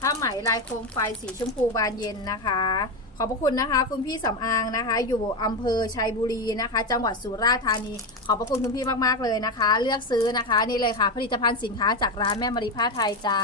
ผ้าไหมลายโคมไฟสีชมพูบานเย็นนะคะ ขอบพระคุณนะคะ คุณพี่สำอางนะคะ อยู่อำเภอชัยบุรีนะคะ จังหวัดสุราษฎร์ธานี ขอบพระคุณคุณพี่มากๆเลยนะคะ เลือกซื้อนะคะนี่เลยค่ะ ผลิตภัณฑ์สินค้าจากร้านแม่มารีผ้าไทยจ้า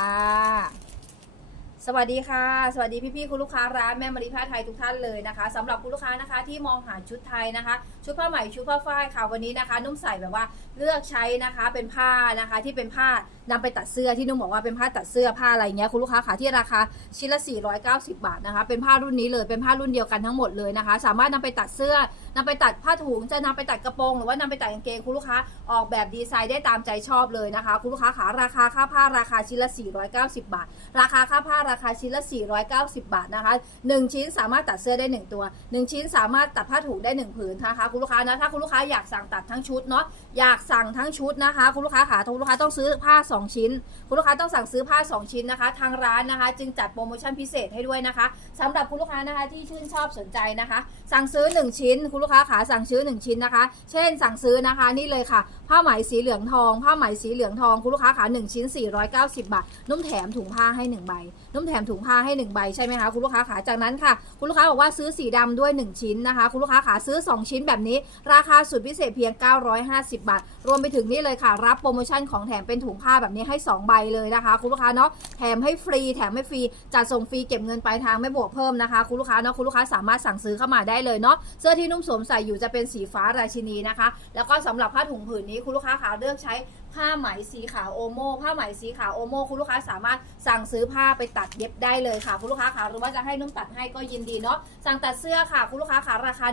สวัสดีค่ะ สวัสดีพี่ๆคุณลูกค้าร้านแม่มารีผ้าไทยทุกท่านเลยนะคะสำหรับคุณลูกค้านะคะที่มองหาชุดไทยนะคะ ชุดผ้าไหมชุดผ้าฝ้ายค่ะวันนี้นะคะ นุ่มใส่แบบว่าเลือกใช้นะคะเป็นผ้านะคะที่เป็นผ้า นำไปตัดเสื้อที่นุ่มบอกว่าเป็นผ้าตัดเสื้อผ้าอะไรเงี้ยคุณลูกค้าค่ะที่ราคาชิ้นละ 490 บาทนะคะ เป็นผ้ารุ่นนี้เลยเป็นผ้ารุ่นเดียวกันทั้งหมดเลยนะคะ สามารถนำไปตัดเสื้อนำไปตัดผ้าถุงจะนำไปตัดกระโปรงหรือว่านำไปตัดกางเกงคุณลูกค้าออกแบบดีไซน์ได้ตามใจชอบเลยนะคะ คุณลูกค้าขาราคาค่าผ้าราคาชิ้นละ 490 บาท ราคาค่าผ้าราคาชิ้นละ 490 บาทนะคะ 1 ชิ้นสามารถตัดเสื้อได้ 1 ตัว 1 ชิ้นสามารถตัดผ้าถุงได้ 1 ผืนนะคะคุณลูกค้านะถ้าคุณลูกค้าอยากสั่งตัดทั้งชุดเนาะอยากสั่งทั้งชุดนะคะ คุณลูกค้าขาคุณลูกค้าต้องซื้อผ้า2ชิ้น คุณลูกค้าต้องสั่งซื้อผ้า 2 ชิ้นนะคะ ทางร้านนะคะ จึงจัดโปรโมชั่นพิเศษให้ด้วยนะคะสำหรับคุณลูกค้านะคะที่ชื่นชอบสนใจนะคะ สั่งซื้อ 1 ชิ้น คุณลูกค้าขาสั่งซื้อ 1 ชิ้นนะคะ เช่น สั่งซื้อนะคะนี่เลยค่ะ ผ้าไหมสีเหลืองทอง ผ้าไหมสีเหลืองทองคุณลูกค้าขา1ชิ้น 490 บาท นุ่มแถมถุงผ้าให้1ใบนุ่มแถมถุงผ้าให้1ใบใช่ไหมคะคุณลูกค้าขาจากนั้นค่ะ คุณลูกค้าบอกว่าซื้อสีดำด้วย 1 ชิ้นนะคะ คุณลูกค้าขาซื้อ 2 ชิ้นแบบนี้ ราคาสุดพิเศษเพียง 950 บาท รวมไปถึงนี่เลยค่ะ รับโปรโมชั่นของแถมเป็นถุงผ้าแบบแบบนี้ให้ 2 ใบเลยนะคะ คุณลูกค้าเนาะแถมให้ฟรีแถมไม่ฟรีจัดส่งฟรีเก็บเงินปลายทางไม่บวกเพิ่มนะคะ คุณลูกค้าเนาะคุณลูกค้าสามารถสั่งซื้อเข้ามาได้เลยเนาะเสื้อที่นุ่มสวมใส่อยู่จะเป็นสีฟ้าราชินีนะคะ แล้วก็สำหรับผ้าถุงผืนนี้คุณลูกค้าขาเลือกใช้ผ้าไหมสีขาวโอโมผ้าไหมสีขาวโอโมคุณลูกค้าสามารถสั่งซื้อผ้าไปตัดเย็บได้เลยค่ะ คุณลูกค้าขาหรือว่าจะให้นุ่มตัดให้ก็ยินดีเนาะสั่งตัดเสื้อค่ะ คุณลูกค้าขาราคา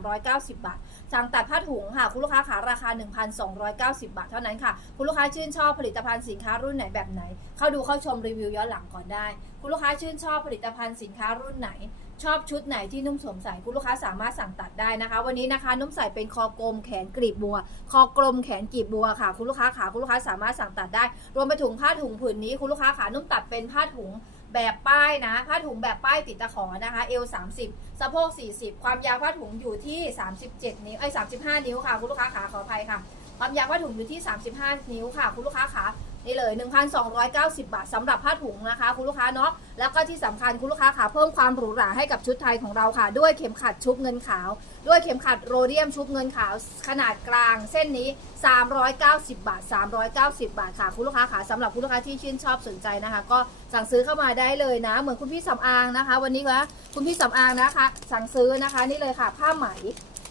1,390 บาท สั่งตัดผ้าถุงค่ะ คุณลูกค้าขาราคา 1,290 บาทเท่านั้นค่ะ คุณลูกค้าชื่นชอบผลิตภัณฑ์สินค้ารุ่นไหนแบบไหน เข้าดูเข้าชมรีวิวย้อนหลังก่อนได้ คุณลูกค้าชื่นชอบผลิตภัณฑ์สินค้ารุ่นไหน ชอบชุดไหนที่นุ่มสวมใส่คุณลูกค้าสามารถสั่งตัดได้นะคะ วันนี้นะคะนุ่มใส่เป็นคอกลมแขนกรีบบัว คอกลมแขนกรีบบัวค่ะ คุณลูกค้าขาคุณลูกค้าสามารถสั่งตัดได้ รวมไปถึงผ้าถุงผืนนี้ คุณลูกค้าขานุ่มตัดเป็นผ้าถุง แบบป้ายนะ ผ้าถุงแบบป้ายติดตะขอนะคะ เอว30 สะโพก 40 ความยาวผ้าถุงอยู่ที่ 37 นิ้วไอ้35 นิ้วค่ะ คุณลูกค้าขาขออภัยค่ะ ความยาวผ้าถุงอยู่ที่ 35 นิ้วค่ะ คุณลูกค้าขา นี่เลย 1,290 บาทสำหรับผ้าถุงนะคะคุณลูกค้าเนาะแล้วก็ที่สำคัญคุณลูกค้าขาเพิ่มความหรูหราให้กับชุดไทยของเราค่ะ ด้วยเข็มขัดชุบเงินขาว ด้วยเข็มขัดโรเดียมชุบเงินขาวขนาดกลางเส้นนี้ 390 บาท 390 บาทค่ะคุณลูกค้าขาสำหรับคุณลูกค้าที่ชื่นชอบสนใจนะคะ ก็สั่งซื้อเข้ามาได้เลยนะ เหมือนคุณพี่สำอางนะคะ วันนี้ว่าคุณพี่สำอางนะคะ สั่งซื้อนะคะนี่เลยค่ะ ผ้าไหม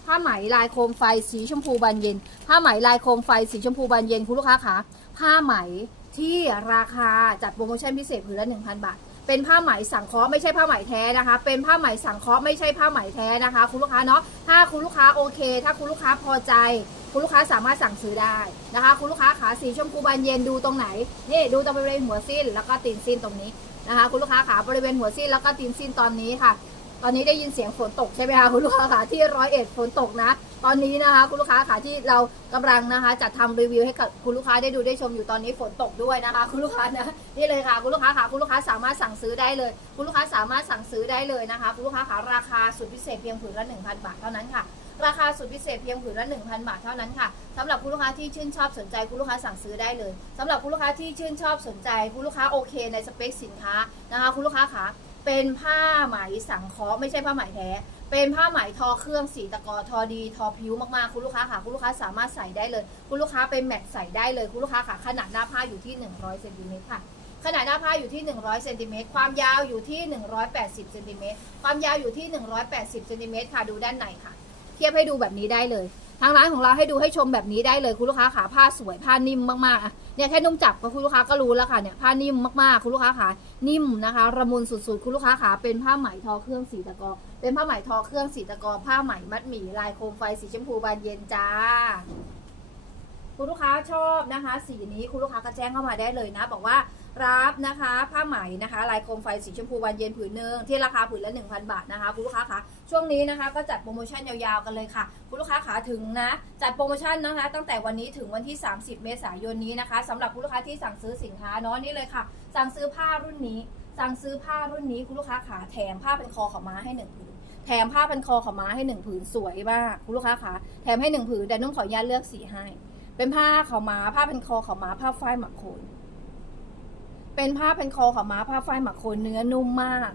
ผ้าไหมลายโคมไฟสีชมพูบานเย็น ผ้าไหมลายโคมไฟสีชมพูบานเย็นคุณลูกค้าคะ ผ้าไหมที่ราคาจัดโปรโมชั่นพิเศษผืนละ 1,000 บาท เป็นผ้าไหมสังเคราะห์ไม่ใช่ผ้าไหมแท้นะคะ เป็นผ้าไหมสังเคราะห์ไม่ใช่ผ้าไหมแท้นะคะ คุณลูกค้าเนาะ ถ้าคุณลูกค้าโอเค ถ้าคุณลูกค้าพอใจ คุณลูกค้าสามารถสั่งซื้อได้นะคะ คุณลูกค้าขาสีชมพูบานเย็นดูตรงไหน นี่ดูตรงบริเวณหัวสิ้นแล้วก็ตีนสิ้นตรงนี้นะคะ คุณลูกค้าขาบริเวณหัวสิ้นแล้วก็ตีนสิ้นตอนนี้ค่ะ ตอนนี้ได้ยินเสียงฝนตกใช่ไหมคะคุณลูกค้าขาที่ร้อยเอ็ดฝนตกนะ ตอนนี้นะคะ คุณลูกค้าขาที่เรากำลังนะคะจัดทำรีวิวให้กับคุณลูกค้าได้ดูได้ชมอยู่ตอนนี้ฝนตกด้วยนะคะ คุณลูกค้านะนี่เลยค่ะคุณลูกค้าขาคุณลูกค้าสามารถสั่งซื้อได้เลย คุณลูกค้าสามารถสั่งซื้อได้เลยนะคะ คุณลูกค้าขาราคาสุดพิเศษเพียงผืนละ1,000 บาทเท่านั้นค่ะราคาสุดพิเศษเพียงผืนละ 1,000 บาทเท่านั้นค่ะสำหรับคุณลูกค้าที่ชื่นชอบสนใจคุณลูกค้าสั่งซื้อได้เลยสำหรับคุณลูกค้าที่ชื่นชอบสนใจคุณลูกค้าโอเคในสเปคสินค้านะคะคุณลูกค้าขา เป็นผ้าไหมสังเคราะห์ไม่ใช่ผ้าไหมแท้ เป็นผ้าไหมทอเครื่องสีตะกอทอดี ทอผิวมากๆ คุณลูกค้าค่ะ คุณลูกค้าสามารถใส่ได้เลย คุณลูกค้าเป็นแมทใส่ได้เลย คุณลูกค้าค่ะขนาดหน้าผ้าอยู่ที่ 100เซนติเมตรค่ะ ขนาดหน้าผ้าอยู่ที่ 100เซนติเมตร ความยาวอยู่ที่ 180เซนติเมตร ความยาวอยู่ที่ 180เซนติเมตรค่ะ ดูด้านในค่ะ เทียบให้ดูแบบนี้ได้เลย ทางร้านของเราให้ดูให้ชมแบบนี้ได้เลยคุณลูกค้าขาผ้าสวยผ้านิ่มมากๆเนี่ยแค่นุ่มจับก็คุณลูกค้าก็รู้แล้วค่ะเนี่ยผ้านิ่มมากๆคุณลูกค้าขานิ่มนะคะ ระมุนสุดๆคุณลูกค้าขาเป็นผ้าไหมทอเครื่องสีตะกอเป็นผ้าไหมทอเครื่องสีตะกอผ้าไหมมัดหมี่ลายโคมไฟสีชมพูบานเย็นจ้าคุณลูกค้าชอบนะคะ สีนี้คุณลูกค้าก็แจ้งเข้ามาได้เลยนะ บอกว่า รับนะคะผ้าไหมนะคะลายโคมไฟสีชมพูวันเย็นผืนหนึ่งที่ราคาผืนละ 1,000 บาทนะคะคุณลูกค้าคะช่วงนี้นะคะก็จัดโปรโมชั่นยาวๆกันเลยค่ะคุณลูกค้าขาถึงนะจัดโปรโมชั่นนะคะตั้งแต่วันนี้ถึงวันที่ 30 เมษายนนี้นะคะสำหรับคุณลูกค้าที่สั่งซื้อสินค้าเนาะนี่เลยค่ะ สั่งซื้อผ้ารุ่นนี้ สั่งซื้อผ้ารุ่นนี้คุณลูกค้าขาแถมผ้าเป็นคอขาวม้าให้หนึ่งผืนแถมผ้าพันคอขาวม้าให้หนึ่งผืนสวยมากคุณลูกค้าขาแถมให้หนึ่งผืนแต่นุ่มขออนุญาตเลือกสีให้เป็นผ้าขาวม้าผ้าพันคอขาวม้าผ้าฝ้ายหมักโคน เป็นผ้าเป็นคอของม้าผ้าฝ้ายหมักโคนเนื้อนุ่มมาก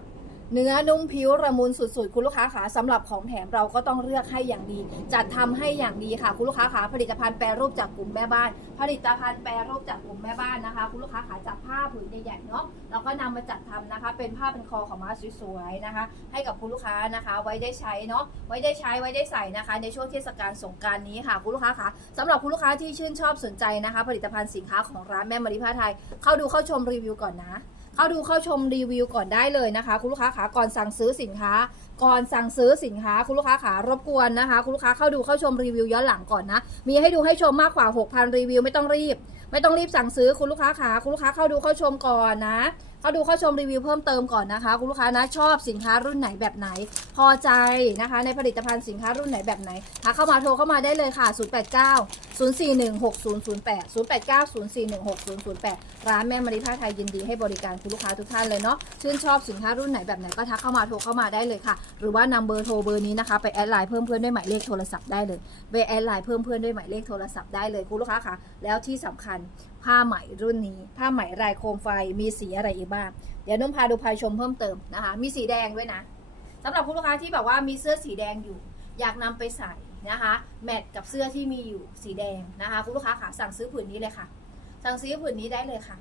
เนื้อนุ่มผิวระมุนสุดๆ คุณลูกค้าขาสำหรับของแถมเราก็ต้องเลือกให้อย่างดี จัดทำให้อย่างดีค่ะ คุณลูกค้าขาผลิตภัณฑ์แปรรูปจากกลุ่มแม่บ้าน ผลิตภัณฑ์แปรรูปจากกลุ่มแม่บ้านนะคะ คุณลูกค้าขาจากผ้าผืนใหญ่ๆเนาะเราก็นำมาจัดทำนะคะ เป็นผ้าเป็นคอของม้าสวยๆนะคะ ให้กับคุณลูกค้านะคะ ไว้ได้ใช้เนาะไว้ได้ใช้ไว้ได้ใส่นะคะ ในช่วงเทศกาลสงกรารนี้ค่ะ คุณลูกค้าคะสำหรับคุณลูกค้าที่ชื่นชอบสนใจนะคะ ผลิตภัณฑ์สินค้าของร้านแม่มาริผ้าไทยเข้าดูเข้าชมรีวิวก่อนนะ เข้าดูเข้าชมรีวิวก่อนได้เลยนะคะ คุณลูกค้าขาก่อนสั่งซื้อสินค้า ก่อนสั่งซื้อสินค้า คุณลูกค้าขารบกวนนะคะ คุณลูกค้าเข้าดูเข้าชมรีวิวย้อนหลังก่อนนะ มีให้ดูให้ชมมากกว่า 6,000 รีวิวไม่ต้องรีบ ไม่ต้องรีบสั่งซื้อคุณลูกค้าขาคุณลูกค้าเข้าดูเข้าชมก่อนนะเข้าดูเข้าชมรีวิวเพิ่มเติมก่อนนะคะ คุณลูกค้านะชอบสินค้ารุ่นไหนแบบไหน พอใจนะคะ ในผลิตภัณฑ์สินค้ารุ่นไหนแบบไหนทักเข้ามาโทรเข้ามาได้เลยค่ะ 089 0416008 089 0416008 ร้านแม่มาริผ้าไทยยินดีให้บริการคุณลูกค้าทุกท่านเลยเนาะชื่นชอบสินค้ารุ่นไหนแบบไหนก็ทักเข้ามาโทรเข้ามาได้เลยค่ะ หรือว่านำเบอร์โทรเบอร์นี้นะคะไปแอดไลน์เพิ่มเพื่อนด้วยหมายเลขโทรศัพท์ได้เลยไปแอดไลน์เพิ่มเพื่อนด้วยหมายเลขโทรศัพท์ได้เลยคุณลูกค้าค่ะแล้วที่สำคัญผ้าไหมรุ่นนี้ ผ้าไหมลายโคมไฟมีสีอะไรอีกบ้าง เดี๋ยวนุ่มพาดูพายชมเพิ่มเติมนะคะ มีสีแดงด้วยนะสำหรับคุณลูกค้าที่แบบว่ามีเสื้อสีแดงอยู่ อยากนำไปใส่นะคะ แมทกับเสื้อที่มีอยู่สีแดงนะคะ คุณลูกค้าค่ะสั่งซื้อผืนนี้เลยค่ะ สั่งซื้อผืนนี้ได้เลยค่ะ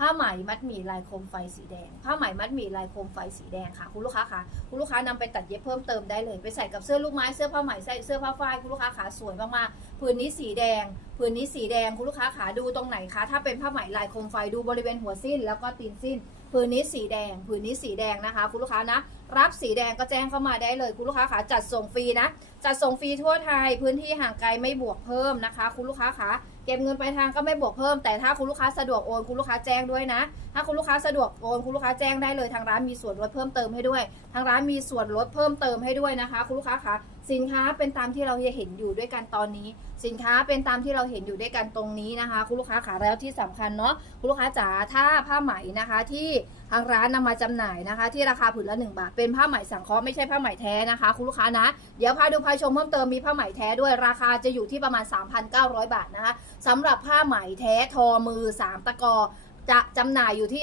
ผ้าไหมมัดหมี่ลายโคมไฟสีแดง ผ้าไหมมัดหมี่ลายโคมไฟสีแดงค่ะ คุณลูกค้าค่ะคุณลูกค้านำไปตัดเย็บเพิ่มเติมได้เลย ไปใส่กับเสื้อลูกไม้ เสื้อผ้าไหมใส่เสื้อผ้าฝ้ายคุณลูกค้าขาสวยมากๆ ผืนนี้สีแดง ผืนนี้สีแดงคุณลูกค้าขาดูตรงไหนคะ ถ้าเป็นผ้าไหมลายโคมไฟดูบริเวณหัวสิ้นแล้วก็ตีนสิ้น ผืนนี้สีแดง ผืนนี้สีแดงนะคะ คุณลูกค้านะ รับสีแดงก็แจ้งเข้ามาได้เลย คุณลูกค้าขาจัดส่งฟรีนะ จัดส่งฟรีทั่วไทย พื้นที่ห่างไกลไม่บวกเพิ่มนะคะ คุณลูกค้าขา เก็บเงินปลายทางก็ไม่บวกเพิ่มแต่ถ้าคุณลูกค้าสะดวกโอนคุณลูกค้าแจ้งด้วยนะ ถ้าคุณลูกค้าสะดวกโอนคุณลูกค้าแจ้งได้เลยทางร้านมีส่วนลดเพิ่มเติมให้ด้วย ทางร้านมีส่วนลดเพิ่มเติมให้ด้วยนะคะ คุณลูกค้าคะสินค้าเป็นตามที่เราจะเห็นอยู่ด้วยกันตอนนี้ สินค้าเป็นตามที่เราเห็นอยู่ด้วยกันตรงนี้นะคะ คุณลูกค้าขาแล้วที่สำคัญเนาะคุณลูกค้าจ๋าถ้าผ้าไหมนะคะที่ทางร้านนำมาจำหน่ายนะคะ ที่ราคาผืนละ1บาทเป็นผ้าไหมสังเคราะห์ไม่ใช่ผ้าไหมแท้นะคะ คุณลูกค้านะ เดี๋ยวพาดูพาชมเพิ่มเติมมีผ้าไหมแท้ด้วยราคาจะอยู่ที่ประมาณ 3,900 บาทนะคะสำหรับผ้าไหมแท้ทอมือ 3 ตะกอจะจำหน่ายอยู่ที่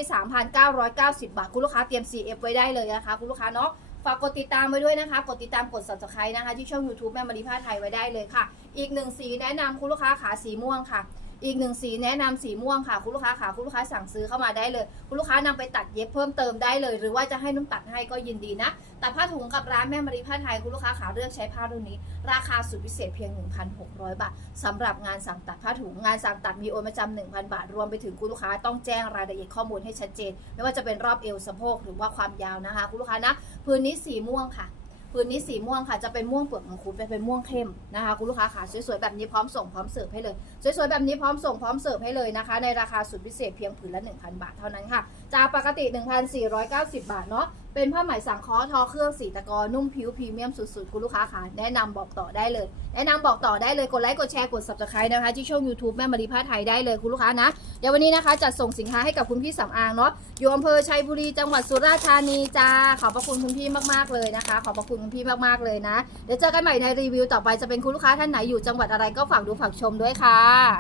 3,990 บาท คุณลูกค้าเตรียม CF ไว้ได้เลยนะคะ คุณลูกค้าเนาะฝากกดติดตามไว้ด้วยนะคะ กดติดตามกด subscribe นะคะ ที่ช่อง YouTube แม่มารีผ้าไทยไว้ได้เลยค่ะ อีกหนึ่งสีแนะนำคุณลูกค้าขาสีม่วงค่ะ อีกหนึ่งสีแนะนำสีม่วงค่ะ คุณลูกค้าขาคุณลูกค้าสั่งซื้อเข้ามาได้เลย คุณลูกค้านำไปตัดเย็บเพิ่มเติมได้เลย หรือว่าจะให้นุ่มตัดให้ก็ยินดีนะแตัดผ้าถุงกับร้านแม่มารีผ้าไทยคุณลูกค้าขาเลือกใช้ผ้ารุ่นนี้ ราคาสุดพิเศษเพียง 1,600 บาทสำหรับงานสั่งตัดผ้าถุงงานสั่งตัดมีโอนมาจำ1,000 บาท รวมไปถึงคุณลูกค้าต้องแจ้งรายละเอียดข้อมูลให้ชัดเจน ไม่ว่าจะเป็นรอบเอวสะโพกหรือว่าความยาวนะคะ คุณลูกค้านะพื้นนี้สีม่วงค่ะ พื้นนี้สีม่วงค่ะ จะเป็นม่วงเปลือกมังคุดเป็นม่วงเข้มนะคะ คุณลูกค้าค่ะสวยๆแบบนี้พร้อมส่งพร้อมเสิร์ฟให้เลยสวยๆแบบนี้พร้อมส่งพร้อมเสิร์ฟให้เลยนะคะ ในราคาสุดพิเศษเพียงผืนละ 1,000 บาทเท่านั้นค่ะจากปกติ 1,490 บาทเนาะ เป็นผ้าไหมสังเคราะห์ทอเครื่องสีตะกอนุ่มผิวพรีเมียมสุดๆ คุณลูกค้าค่ะ แนะนำบอกต่อได้เลย แนะนำบอกต่อได้เลยกดไลค์กดแชร์กด subscribe นะคะ ที่ช่อง YouTube แม่มารีผ้าไทยได้เลยคุณลูกค้านะ เดี๋ยววันนี้นะคะจัดส่งสินค้าให้กับคุณพี่สำอางเนาะอยู่อำเภอชัยบุรีจังหวัดสุราษฎร์ธานีจ้าขอบพระคุณคุณพี่มากๆเลยนะคะ ขอบพระคุณคุณพี่มากๆเลยนะ เดี๋ยวเจอกันใหม่ในรีวิวต่อไปจะเป็นคุณลูกค้าท่านไหนอยู่จังหวัดอะไรก็ฝากดูฝากชมด้วยค่ะ